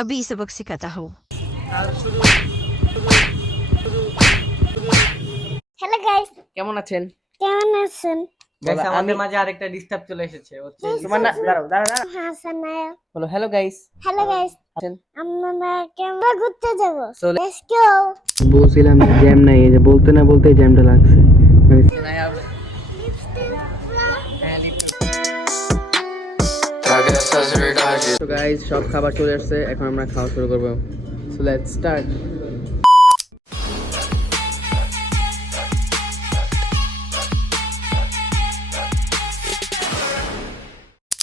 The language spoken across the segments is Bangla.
अभी सबक सिखाता हूँ হ্যালো গাইস কেমন আছেন কেমন আছেন গাইস বলো, আমাদের আমি- মাঝে আরেকটা ডিস্টার্ব চলে এসেছে হচ্ছে তোমার না দাঁড়াও দাঁড়াও দাঁড়াও হাসান নায়ক বলো হ্যালো গাইস হ্যালো গাইস আছেন? আমরা কেমন ঘুরতে যাব So, লেটস গো বলছিলাম জ্যাম নাই এই যে বলতে না বলতে জ্যামটা লাগছে তো গাইস সব খাবার চলে আসছে এখন আমরা খাওয়া শুরু করব। সো লেটস স্টার্ট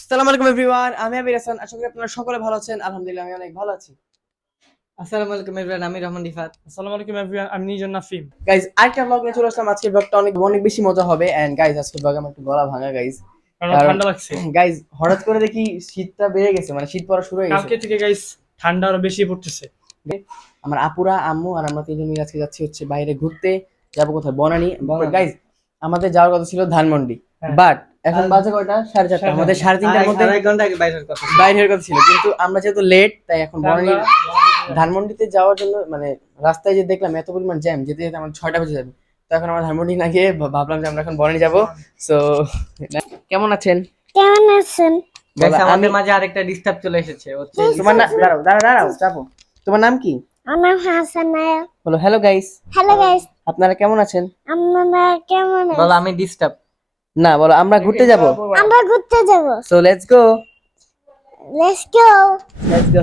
আসসালামু আলাইকুম এভরিওয়ান আমি আবির হাসান আশা করি আপনারা সকলে ভালো আছেন। আলহামদুলিল্লাহ আমি অনেক ভালো আছি। আসসালামু আলাইকুম এভরিওয়ান আমি রহমান রিফাত। আসসালামু আলাইকুম এভরিওয়ান আমি নিজন নাফিম গাইজ আরেকটা ব্লগ নিয়ে চলে আসলাম। আজকে ব্লগটা অনেক অনেক বেশি মজা হবে। এন্ড গাইজ আজকে ব্লগ আমার একটু গলা ভাঙা কারণ- ঠান্ডা লাগছে। গাইজ হঠাৎ করে দেখি শীতটা বেড়ে গেছে মানে শীত পড়া শুরু হয়ে গেছে। কালকে থেকে গাইস ঠান্ডা আরও বেশি পড়তেছে। আমার আপুরা আম্মু আর আমরা তিনজন মিলে আজকে যাচ্ছি হচ্ছে বাইরে ঘুরতে। যাব কোথায়? বনানি। গাইজ আমাদের যাওয়ার কথা ছিল ধানমন্ডি। হ্যাঁ। বাট এখন বাজে কয়টা? সাড়ে চারটা। সাড়ে আমাদের সাড়ে তিনটার মধ্যে আড়াই ঘণ্টা আগে বাইরের কথা বাইরের কথা ছিল। কিন্তু আমরা যেহেতু লেট তাই এখন বনানি ধানমন্ডিতে যাওয়ার জন্য মানে রাস্তায় যে দেখলাম এত পরিমাণ জ্যাম যেতে যেতে আমার ছয়টা বেজে যাবে। তো এখন আমরা ধানমন্ডি না গিয়ে ভাবলাম যে আমরা এখন বনানি যাব। সো কেমন আছেন? কেমন আছেন? আমাদের মাঝে আরেকটা ডিস্টার্ব চলে এসেছে হচ্ছে তোমার না দাঁড়াও দাঁড়াও দাঁড়াও চাপো তোমার নাম কি? আমার নাম হাসান নায়ক বলো হ্যালো গাইস হ্যালো গাইস আপনারা কেমন আছেন? আমরা কেমন বলো আমি ডিস্টার্ব না বলো আমরা ঘুরতে যাব। আমরা ঘুরতে যাব। So let's go let's go let's go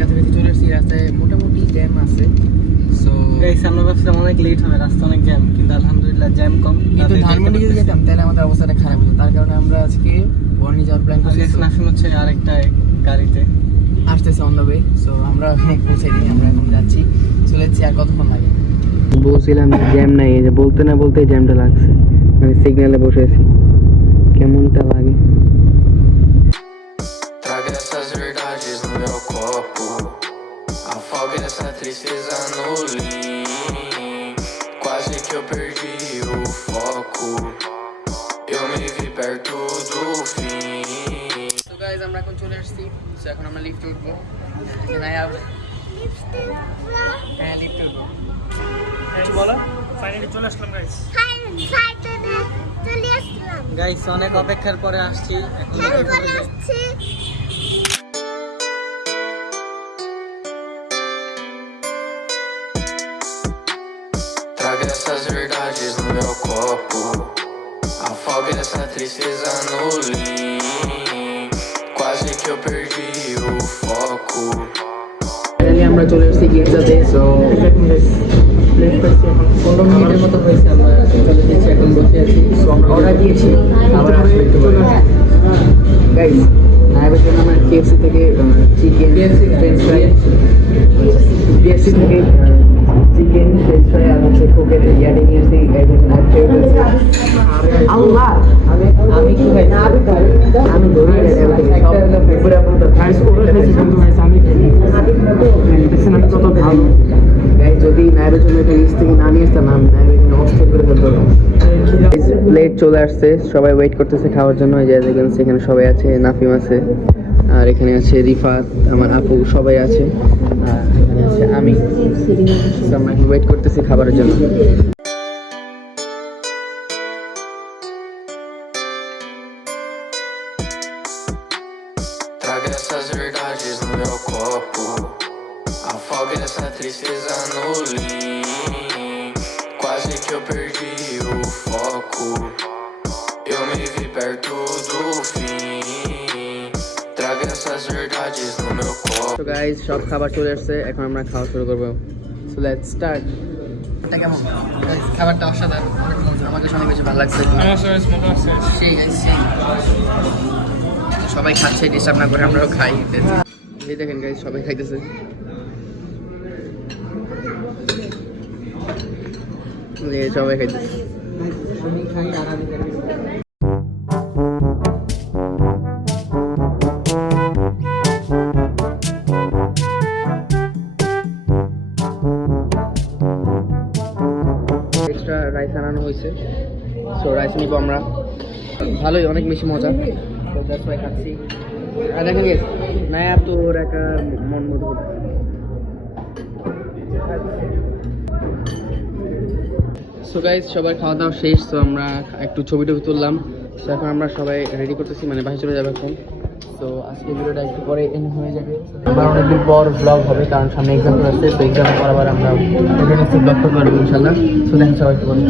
কাছাকাছি চলে এসেছি রাস্তায় মোটামুটি জ্যাম আছে। সো গাইস আমরা ভাবছিলাম অনেক লেট হবে রাস্তা অনেক জ্যাম কিন্তু আলহামদুলিল্লাহ জ্যাম কম। কিন্তু ধানমন্ডি যদি যেতাম তাহলে আমাদের অবস্থাটা খারাপ হতো। তার কারণে আমরা আজকে বর্ণি যাওয়ার প্ল্যান করছি নাফিম হচ্ছে আরেকটা গাড়িতে। আসতেছে অন দ্য ওয়ে সো আমরা পৌঁছে দিই আমরা এখন যাচ্ছি। চলেছি আর কতক্ষণ লাগে? বলছিলাম জ্যাম নাই এই যে বলতে না বলতে জ্যামটা লাগছে। আমি সিগন্যালে বসে আছি। কেমনটা লাগে? verdades no meu copo. Afogue essa tristeza no lean. Quase que eu perdi o foco. Eu me vi perto do fim. তো গাইস আমরা এখন চলে আসছি সো এখন আমরা লিফটে উঠবো Can I have- হ্যাঁ লিফটে উঠবো কিছু বলো ফাইনালি চলে আসলাম গাইস হাই সাইডে চলে আসলাম গাইস অনেক অপেক্ষার পরে আসছি এখন খেয়াল দেখি করে যে- আসছি Traga essas verdades no meu copo. Afogue essa tristeza no lean. Quase que eu perdi o foco. Finally আমরা চলে এসেছি গির্জাতে সো পনেরো মিনিটের মতো হয়েছে আমরা চলে এসেছি এখন বসে আছি সো আমরা অর্ডার দিয়েছি আবার আসবে একটু পরে গাইস নাইবের জন্য আমরা কেএফসি থেকে চিকেন ফ্রেঞ্চ ফ্রাই কেএফসি থেকে প্লেট চলে আসছে, সবাই ওয়েট করতেছে খাওয়ার জন্য। যে দেখেন, সেখানে সবাই আছে, নাফিম আছে, আর এখানে আছে রিফাত, আমার আপু, সবাই আছে। আমি। ওয়েট করতেছি খাবারের জন্য। Essa tristeza no lean. Eu perdi o foco. Eu me vi perto do fim. Traga essas verdades no meu copo. তো গাইস সব খাবার চলে আসছে এখন আমরা খাওয়া শুরু করব সো লেটস স্টার্ট কেমন? খাবারটা অসাধারণ অনেক মজা। আমার কাছে অনেক বেশি ভালো লাগছে। সেই সেই। সবাই খাচ্ছে ডিস্টার্ব না করে আমরাও খাই। এই দেখেন গাইস সবাই খাইতেছে। সবাই খাইতেছে। এক্সট্রা রাইস আনানো হয়েছে সো রাইস নিবো আমরা ভালোই, অনেক বেশি মজা তো দ্যাটস খাচ্ছি আর দেখেন গেস নায়াব তো ওর একা মন মতো। সো গাইজ সবার খাওয়া দাওয়া শেষ তো আমরা একটু ছবি টবি তুললাম। তো এখন আমরা সবাই রেডি করতেছি মানে বাসে চলে যাবে এখন। তো আজকে ভিডিওটা একটু পরে এন্ড হয়ে যাবে। আবার অনেকদিন পর ব্লগ হবে কারণ সামনে এক্সাম আসছে তো এক্সামের পর আবার আমরা ব্লগ করতে পারব ইনশাল্লাহ তো দেখেন সবাই একটু পরে।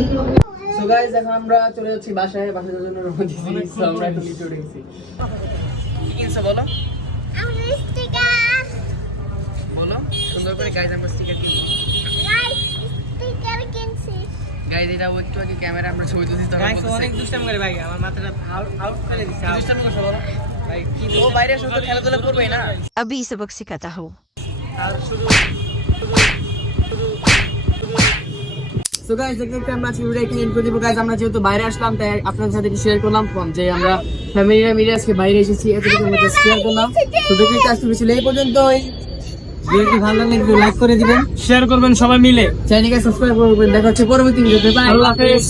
সো গাইজ এখন আমরা চলে যাচ্ছি বাসায় বাসার জন্য রওনা তো আমরা একটু নিচে উঠে গেছি কি কিনছো বলো? আমরা স্টিকার বলো সুন্দর করে গাইজ আমরা স্টিকার কিনবো গাইস স্টিকার কিনছি গাইজ এটা একটু আগে ক্যামেরা আমরা ছবি তুলছি গাইজ অনেক করে ভাই আমার মাথাটা আউট আউট করে দিছে ভাই কি ও বাইরে শুধু খেলাধুলা না। আর শুধু দেখতে আমরা আজকে এখানে এন্ড করে দেব। আমরা যেহেতু বাইরে আসলাম তাই আপনাদের সাথে শেয়ার করলাম ফোন যে আমরা ফ্যামিলি মিলে আজকে বাইরে এসেছি এতটুকু আমরা শেয়ার করলাম। তো দেখতে আজকে এই পর্যন্তই। ভিডিওটি ভালো লাগলে একটু লাইক করে দিবেন। শেয়ার করবেন সবাই মিলে। চ্যানেলকে সাবস্ক্রাইব করবেন দেখা হচ্ছে পরবর্তী ভিডিওতে। বাই আল্লাহ হাফেজ।